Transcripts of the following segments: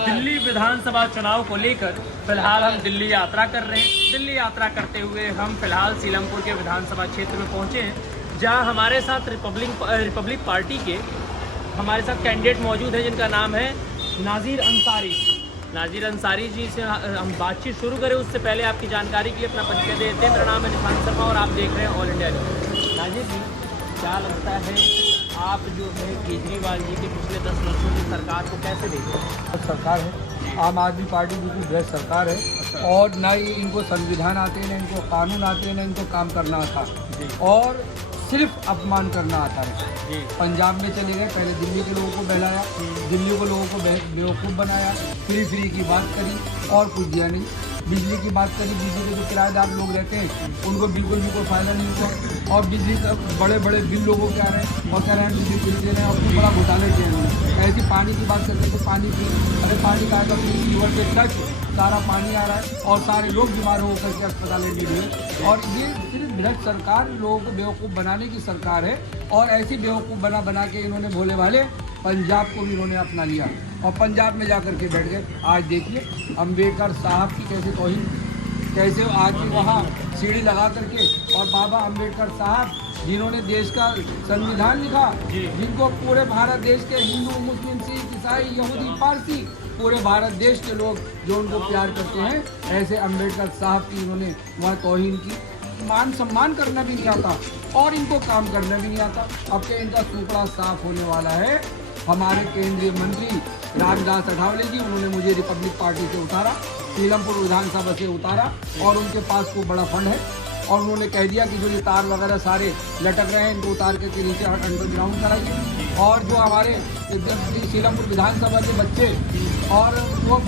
दिल्ली विधानसभा चुनाव को लेकर फिलहाल हम दिल्ली यात्रा कर रहे हैं। दिल्ली यात्रा करते हुए हम फिलहाल सीलमपुर के विधानसभा क्षेत्र में पहुंचे हैं, जहां हमारे साथ रिपब्लिक पार्टी के हमारे साथ कैंडिडेट मौजूद हैं, जिनका नाम है नाज़िर अंसारी। नाज़िर अंसारी जी से हम बातचीत शुरू करें उससे पहले आपकी जानकारी के लिए अपना परिचय दे दें। मेरा नाम है निशांत शर्मा और आप देख रहे हैं ऑल इंडिया न्यूज़। नाज़िर जी, क्या लगता है आप जो है केजरीवाल जी के पिछले 10 वर्षों की सरकार को कैसे देखते हैं? सरकार है आम आदमी पार्टी बिल्कुल बेस्ट सरकार है और ना ही इनको संविधान आते हैं, ना इनको कानून आते हैं, ना इनको काम करना आता और सिर्फ अपमान करना आता है। पंजाब में चले गए, पहले दिल्ली के लोगों को बहलाया, दिल्ली के लोगों को बेवकूफ़ बनाया, फ्री की बात करी और कुछ दिया नहीं। बिजली की बात करी, बिजली के जो किराएदार लोग रहते हैं उनको बिल्कुल भी कोई फायदा नहीं हुआ और बिजली का बड़े बड़े बिल लोगों के आ रहे हैं और कह रहे हैं बिजली बिल दे रहे हैं और खूब बड़ा घोटाले किए हैं। ऐसी पानी की बात करते हैं तो पानी फ्री, अरे पानी का आएगा लीवर के टच सारा पानी आ रहा है और सारे लोग बीमार होकर के अस्पताल में गिरे। और ये सिर्फ भ्रष्ट सरकार, लोगों को बेवकूफ़ बनाने की सरकार है और ऐसी बेवकूफ़ बना के इन्होंने भोले भाले पंजाब को भी इन्होंने अपना लिया और पंजाब में जाकर के बैठ गए। आज देखिए अम्बेडकर साहब की कैसे तौहीन, कैसे आज भी वहाँ सीढ़ी लगा करके और बाबा अम्बेडकर साहब जिन्होंने देश का संविधान लिखा, जिनको पूरे भारत देश के हिंदू, मुस्लिम, सिख, ईसाई, यहूदी, पारसी पूरे भारत देश के लोग जो उनको प्यार करते हैं, ऐसे अम्बेडकर साहब की इन्होंने वहाँ तौहीन की। मान सम्मान करना भी नहीं आता और इनको काम करना भी नहीं आता। अब के इनका सुपड़ा साफ होने वाला है। हमारे केंद्रीय मंत्री रामदास अठावले जी, उन्होंने मुझे रिपब्लिक पार्टी से उतारा, सीलमपुर विधानसभा से उतारा और उनके पास को बड़ा फंड है और उन्होंने कह दिया कि जो ये तार वगैरह सारे लटक रहे हैं इनको उतार के नीचे अंडरग्राउंड कराइए और जो हमारे सीलमपुर विधानसभा के बच्चे और वो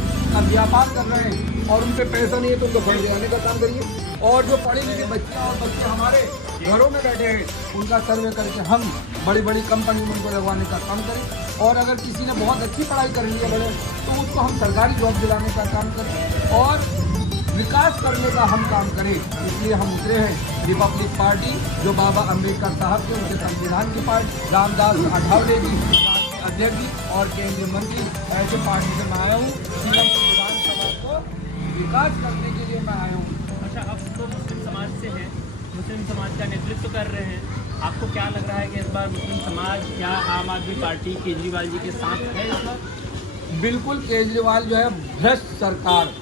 व्यापार कर रहे हैं और उन पर पैसा नहीं है तो उनको फंड दिलाने का काम करिए और जो पढ़े लिखे बच्चे और बच्चे हमारे घरों में बैठे हैं उनका सर्वे करके हम बड़ी बड़ी कंपनी में उनको लगवाने का काम करें और अगर किसी ने बहुत अच्छी पढ़ाई कर ली है बड़े तो उसको हम सरकारी जॉब दिलाने का काम करें और विकास करने का हम काम करें। इसलिए हम उतरे हैं रिपब्लिक पार्टी, जो बाबा अम्बेडकर साहब के उनके संविधान की पार्टी, रामदास अठावले जी अध्यक्ष जी और केंद्रीय मंत्री, ऐसे पार्टी से मैं आया हूँ। सीलमपुर विधानसभा को विकास करने के लिए मैं आया हूँ। अच्छा, अब तो मुस्लिम समाज से हैं, मुस्लिम समाज का नेतृत्व कर रहे हैं, आपको क्या लग रहा है कि इस बार मुस्लिम समाज क्या आम आदमी पार्टी केजरीवाल जी के साथ है इस बार? बिल्कुल, केजरीवाल जो है भ्रष्ट सरकार,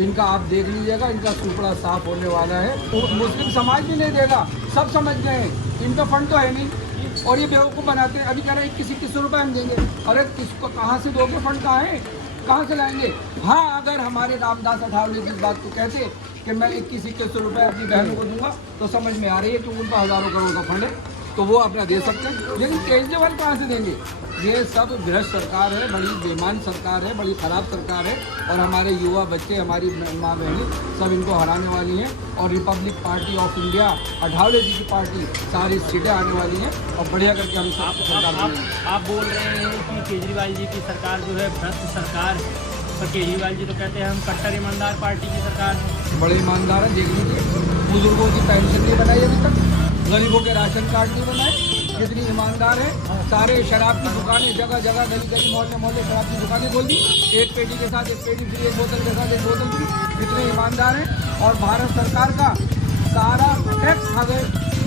इनका आप देख लीजिएगा, इनका सुपड़ा साफ होने वाला है। तो मुस्लिम समाज भी नहीं देगा, सब समझ गए हैं, इनका फंड तो है नहीं और ये बेवकूफ़ बनाते हैं। अभी कह रहे हैं 2100 रुपये हम देंगे, अरे किसको कहाँ से दोगे, फंड कहाँ है, कहाँ से लाएंगे? हाँ, अगर हमारे रामदास अठावले जी इस बात को कहते कि मैं 2100 रुपये अपनी बहनों को दूंगा तो समझ में आ रही है कि उनका हज़ारों करोड़ का फंड है तो वो अपना दे सकते हैं, लेकिन केजरीवाल कहाँ से देंगे? ये सब भ्रष्ट सरकार है, बड़ी बेईमान सरकार है, बड़ी ख़राब सरकार है और हमारे युवा बच्चे, हमारी माँ बहनें सब इनको हराने वाली हैं और republic party of India, Athawale ji की पार्टी, सारी सीटें आने वाली हैं और बढ़िया करके हम आप बोल रहे हैं कि केजरीवाल जी की सरकार जो है भ्रष्ट सरकार है, तो केजरीवाल जी तो कहते हैं हम कट्टर ईमानदार पार्टी की सरकार है। बड़े ईमानदार हैं, देख लीजिए, बुजुर्गों की पेंशन नहीं बनाई अभी तक, गरीबों के राशन कार्ड नहीं बनाए, कितनी ईमानदार है। सारे शराब की दुकानें जगह जगह, गली गली, मोहल्ले मोहल्ले शराब की दुकानें खोल दी, एक पेटी के साथ एक पेटी फ्री, एक बोतल के साथ एक बोतल फ्री, कितने ईमानदार हैं। और भारत सरकार का सारा टैक्स खा गए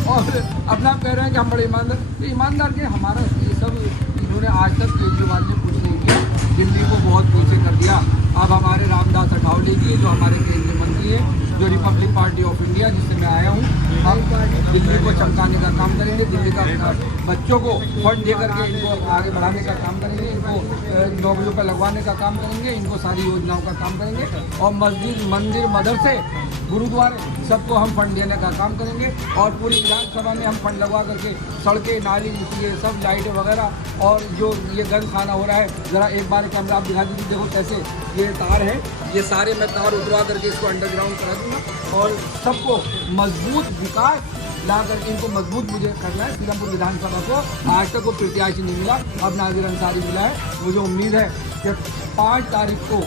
और अपना कह रहे हैं कि हम बड़े ईमानदार। तो ईमानदार के हमारा ये सब इन्होंने आज तक केजरीवाल ने कुछ नहीं किया, दिल्ली को बहुत पीछे कर दिया। अब हमारे रामदास अठावले जी जो हमारे केंद्रीय मंत्री हैं, जो रिपब्लिक पार्टी ऑफ इंडिया जिससे मैं आया हूँ, हम दिल्ली को चमकाने का काम करेंगे, दिल्ली का बच्चों को फंड दे करके इनको आगे बढ़ाने का काम करेंगे, इनको नौकरियों पर लगवाने का काम करेंगे, इनको सारी योजनाओं का काम करेंगे और मस्जिद, मंदिर, मदरसे, गुरुद्वारे सबको हम फंड देने का काम करेंगे और पूरी विधानसभा में हम फंड लगवा करके सड़कें, नाली, ये सब लाइटें वगैरह और जो ये गंद खाना हो रहा है, ज़रा एक बार कैमरा आप दिखा दीजिए, देखो कैसे ये तार है, ये सारे मैं तार उतरवा करके इसको अंडरग्राउंड करा दूँगा और सबको मजबूत विकास ला करके इनको मजबूत मुझे करना है। सीलमपुर विधानसभा को आज तक वो प्रत्याशी नहीं मिला, अब नाज़िर अंसारी मिला है। मुझे उम्मीद है कि 5 तारीख को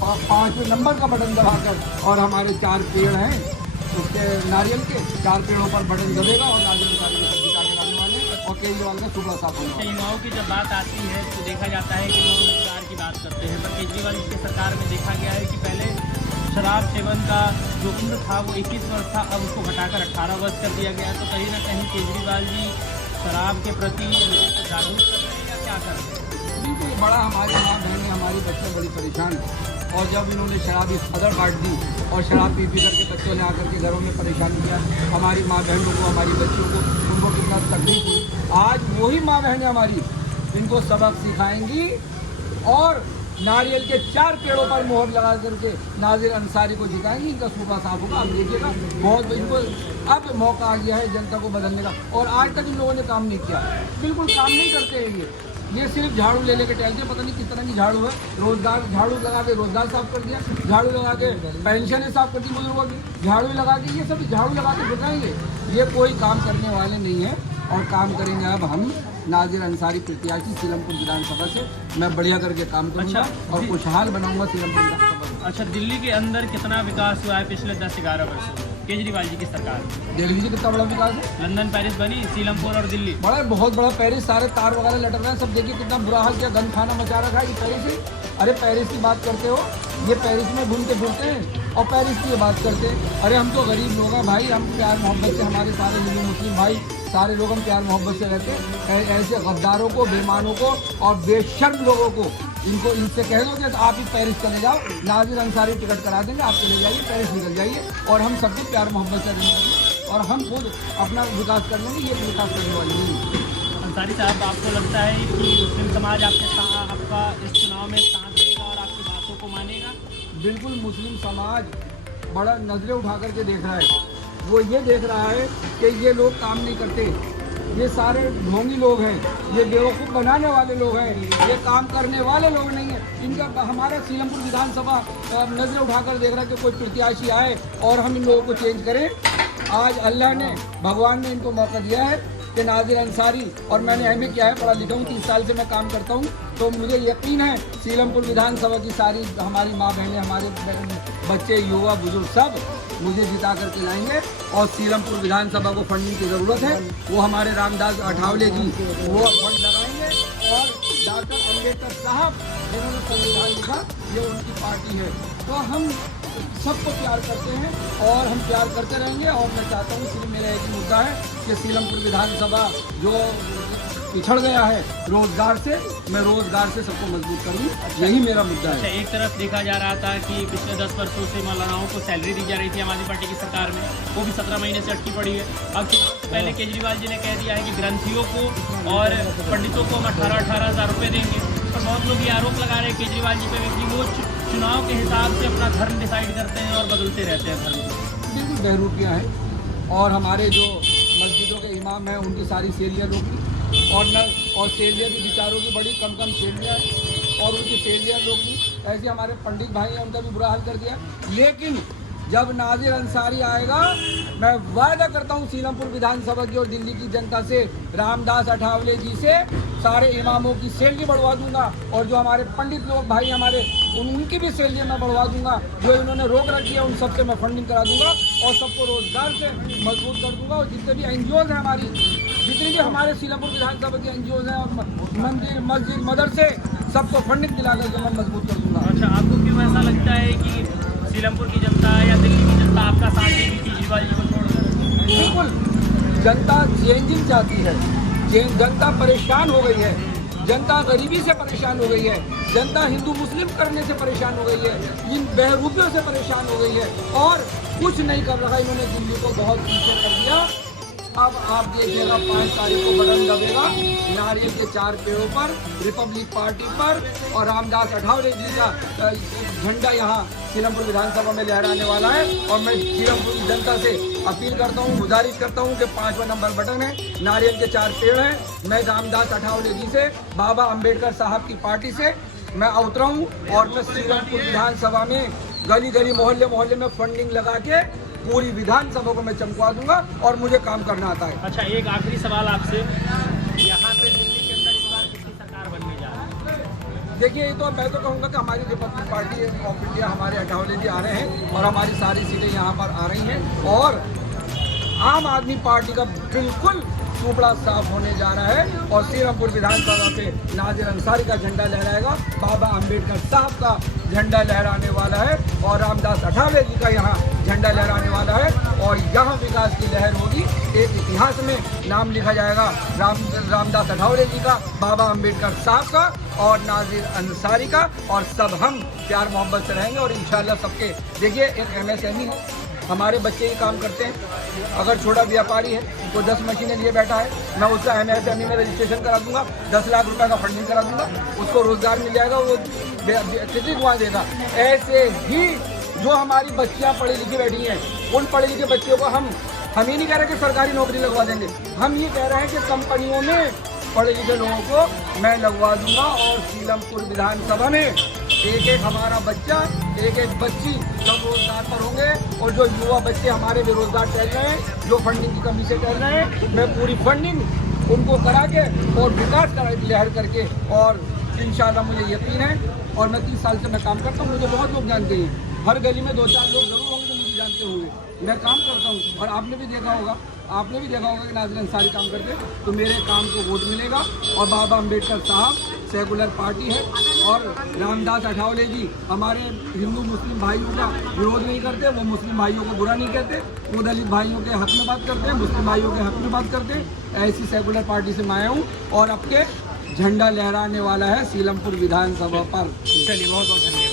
5वें नंबर का बटन दबाकर और हमारे 4 पेड़ हैं उसके नारियल के 4 पेड़ों पर बटन दबेगा और नाज़िर अंसारी को जिता के लाने वाले और केजरीवाल का सुबह साफ होगा। युवाओं की जब बात आती है तो देखा जाता है कि लोग रोजगार की बात बात करते हैं, पर केजरीवाल जी की सरकार में देखा गया है कि पहले शराब सेवन का जो उम्र था वो 21 वर्ष था, अब उसको घटाकर 18 वर्ष कर दिया गया। तो कहीं ना कहीं केजरीवाल जी शराब के प्रति जागरूक कर रहे हैं या क्या कर रहे हैं? बिल्कुल, बड़ा हमारी माँ बहनें हमारी बच्चे बड़ी परेशान हैं। और जब इन्होंने शराब इस कदर काट दी और शराब पी करके बच्चों ने आकर के घरों में परेशान किया हमारी माँ बहनों को, हमारी बच्चियों को, उनको कितना तकलीफ हुई। आज वही माँ बहनें हमारी इनको सबक सिखाएंगी और नारियल के 4 पेड़ों पर मोहर लगा करके नाजिर अंसारी को जिताएंगे। इनका सूबा साफ होगा, आप देखिएगा। बहुत इनको अब मौका आ गया है जनता को बदलने का। और आज तक इन लोगों ने काम नहीं किया, बिल्कुल काम नहीं करते हैं। ये सिर्फ झाड़ू ले लेके टहलते, पता नहीं किस तरह की झाड़ू है। रोजगार, झाड़ू लगा के रोजगार साफ कर दिया, झाड़ू लगा के पेंशनें साफ कर दी बुजुर्गों की, झाड़ू लगा के ये सब झाड़ू लगा के बिताएंगे। ये कोई काम करने वाले नहीं है। और काम करेंगे अब हम नाजिर अंसारी प्रत्याशी सीलमपुर विधानसभा से। मैं बढ़िया करके काम करूँगा और खुशहाल बनाऊंगा सीलमपुर विधानसभा। अच्छा, दिल्ली के अंदर कितना विकास हुआ है पिछले 10-11 वर्षों में केजरीवाल जी की सरकार? देख लीजिए कितना बड़ा विकास है। लंदन पेरिस बनी, सीलमपुर और दिल्ली बड़ा, बहुत बड़ा पेरिस, सारे तार वगैरह लटक रहे हैं। सब देखिए कितना बुरा हाल किया, गंद खाना मचा रखा है। ये पेरिस है। अरे पेरिस की बात करते हो, ये पेरिस में घूमते फिरते हैं और पेरिस की बात करते हैं। अरे हम तो गरीब लोग हैं भाई, हम प्यार मोहब्बत से, हमारे सारे हिंदू मुस्लिम भाई सारे लोग हम प्यार मोहब्बत से रहते हैं। ऐसे गद्दारों को, बेईमानों को और बेशर्म लोगों को इनको इनसे कह दो कि आप ही पेरिस चले जाओ, नाजिर अंसारी टिकट करा देंगे, आप चले जाइए, पेरिस निकल जाइए और हम सबको प्यार मोहब्बत से रहेंगे और हम खुद अपना विकास कर लेंगे। ये विकास करने वाली नहीं है। अंसारी साहब, आपको लगता है कि मुस्लिम समाज आपका इस चुनाव में साथ देगा और आपकी बातों को मानेगा? बिल्कुल, मुस्लिम समाज बड़ा नजरें उठा करके देख रहा है। वो ये देख रहा है कि ये लोग काम नहीं करते, ये सारे ढोंगी लोग हैं, ये बेवकूफ़ बनाने वाले लोग हैं, ये काम करने वाले लोग नहीं हैं। इनका हमारा सीलमपुर विधानसभा नजरें उठाकर देख रहा है कि कोई प्रत्याशी आए और हम इन लोगों को चेंज करें। आज अल्लाह ने, भगवान ने इनको मौका दिया है कि नाजिर अंसारी, और मैंने एमए किया है, पढ़ा लिखा हूँ, 30 साल से मैं काम करता हूँ, तो मुझे यकीन है सीलमपुर विधानसभा की सारी हमारी माँ बहनें, हमारे बच्चे, युवा, बुजुर्ग सब मुझे जिता करके लाएंगे। और सीलमपुर विधानसभा को फंडिंग की ज़रूरत है, वो हमारे रामदास अठावले जी वो फंड लगाएंगे। और डॉक्टर अम्बेडकर साहब जिन्होंने संविधान लिखा, ये उनकी पार्टी है। तो हम सबको प्यार करते हैं और हम प्यार करते रहेंगे। और मैं चाहता हूँ, सिर्फ मेरा एक मुद्दा है कि सीलमपुर विधानसभा जो पिछड़ गया है रोजगार से, मैं रोजगार से सबको मजबूत करूँ, यही मेरा मुद्दा है। एक तरफ देखा जा रहा था कि पिछले 10 वर्षों से मौलानाओं को सैलरी दी जा रही थी आम आदमी पार्टी की सरकार में, वो भी 17 महीने से अटकी पड़ी है। अब पहले केजरीवाल जी ने कह दिया है कि ग्रंथियों को और पंडितों को हम 18-18 हज़ार रुपये देंगे। और बहुत लोग ये आरोप लगा रहे हैं केजरीवाल जी पे कि वो चुनाव के हिसाब से अपना धर्म डिसाइड करते हैं और बदलते रहते हैं धर्म को। बिल्कुल बहरूपियाँ हैं। और हमारे जो मस्जिदों के इमाम हैं उनकी सारी सैलियाँ रोकी और सैलियाँ भी बेचारों की बड़ी कम सैलियाँ हैं और उनकी सैलियाँ रोकी। ऐसे हमारे पंडित भाई हैं, उनका भी बुरा हाल कर दिया। लेकिन जब नाजिर अंसारी आएगा, मैं वायदा करता हूँ सीलमपुर विधानसभा की और दिल्ली की जनता से, रामदास अठावले जी से सारे इमामों की सैलरी बढ़वा दूंगा और जो हमारे पंडित लोग भाई हमारे उनकी भी सैलरी मैं बढ़वा दूंगा। जो इन्होंने रोक रखी है उन सबसे मैं फंडिंग करा दूंगा और सबको रोजगार से मजबूत कर दूंगा। और जितने भी एनजीओज हैं हमारी, जितनी भी हमारे सीलमपुर विधानसभा की एनजीओज हैं और मंदिर, मस्जिद, मदरसे, सबको फंडिंग दिला करके मैं मजबूत कर दूंगा। अच्छा, आपको क्यों ऐसा लगता है कि सीलमपुर की जनता या दिल्ली की जनता आपका साथ देगी केजरीवाल जी को छोड़कर? बिल्कुल, जनता चेंजिंग चाहती है। जनता परेशान हो गई है, जनता गरीबी से परेशान हो गई है, जनता हिंदू मुस्लिम करने से परेशान हो गई है, इन बहरूपियों से परेशान हो गई है और कुछ नहीं कर रहा। इन्होंने दिल्ली को बहुत पीछे कर दिया। अब आप देखिएगा 5 तारीख को बटन दबेगा नारियल के 4 पेड़ों पर, रिपब्लिक पार्टी पर, और रामदास अठावले जी का झंडा यहाँ सीलमपुर विधानसभा में लहराने वाला है। और मैं सीलमपुर की जनता से अपील करता हूँ, गुजारिश करता हूँ कि 5वां नंबर बटन है, नारियल के 4 पेड़ हैं। मैं रामदास अठावले जी से, बाबा अम्बेडकर साहब की पार्टी से मैं उतरा हूँ और मैं सीलमपुर विधानसभा में गली गली, मोहल्ले मोहल्ले में फंडिंग लगा के पूरी विधानसभा को मैं चमकवा दूंगा और मुझे काम करना आता है। अच्छा, एक आखिरी सवाल आपसे, यहाँ पे दिल्ली के अंदर इस बार किसकी सरकार बनने जा रही है? देखिए, ये तो मैं तो कहूँगा कि हमारी रिपब्लिक पार्टी ऑफ इंडिया, हमारे अठावले जी आ रहे हैं और हमारी सारी सीटें यहाँ पर आ रही हैं और आम आदमी पार्टी का बिल्कुल सुपड़ा साफ होने जा रहा है और सीलमपुर विधानसभा पे नाजिर अंसारी का झंडा लहराएगा, बाबा अंबेडकर साहब का झंडा लहराने वाला है और रामदास अठावले जी का यहाँ झंडा लहराने वाला है और यहाँ विकास की लहर होगी। एक इतिहास में नाम लिखा जाएगा रामदास अठावले जी का, बाबा अंबेडकर साहब का और नाजिर अंसारी का, और सब हम प्यार मोहब्बत से रहेंगे। और इंशाल्लाह सबके, देखिए एक MSME है, हमारे बच्चे ही काम करते हैं, अगर छोटा व्यापारी है तो 10 मशीनें लिए बैठा है, मैं उसका MSME में रजिस्ट्रेशन करा दूंगा, 10 लाख रुपए का फंडिंग करा दूंगा, उसको रोजगार मिल जाएगा, वो कितनी दुआ देगा। ऐसे ही जो हमारी बच्चियां पढ़ी लिखी बैठी हैं, उन पढ़े लिखे बच्चों को हम ये नहीं कह रहे कि सरकारी नौकरी लगवा देंगे, हम ये कह रहे हैं कि कंपनियों में पढ़े लिखे लोगों को मैं लगवा दूंगा और सीलमपुर विधानसभा में एक एक हमारा बच्चा, एक एक बच्ची सब रोजगार पर होंगे। और जो युवा बच्चे हमारे बेरोजगार टहल रहे हैं, जो फंडिंग की कमी से टहल रहे हैं, मैं पूरी फंडिंग उनको करा के और विकास का लहर करके, और इंशाल्लाह मुझे यकीन है, और मैं 30 साल से मैं काम करता हूँ, मुझे बहुत लोग जानते हैं, हर गली में 2-4 लोग जरूर होंगे जो मुझे जानते होंगे, मैं काम करता हूँ। और आपने भी देखा होगा कि नाजिर अंसारी काम करते, तो मेरे काम को वोट मिलेगा। और बाबा अंबेडकर साहब सेकुलर पार्टी है और रामदास अठावले जी हमारे हिंदू मुस्लिम भाइयों का विरोध नहीं करते, वो मुस्लिम भाइयों को बुरा नहीं कहते, वो दलित भाइयों के हक में बात करते हैं, मुस्लिम भाइयों के हक में बात करते हैं। ऐसी सेकुलर पार्टी से मैं आया हूँ और आपके झंडा लहराने वाला है सीलमपुर विधानसभा पर। चलिए, बहुत बहुत धन्यवाद।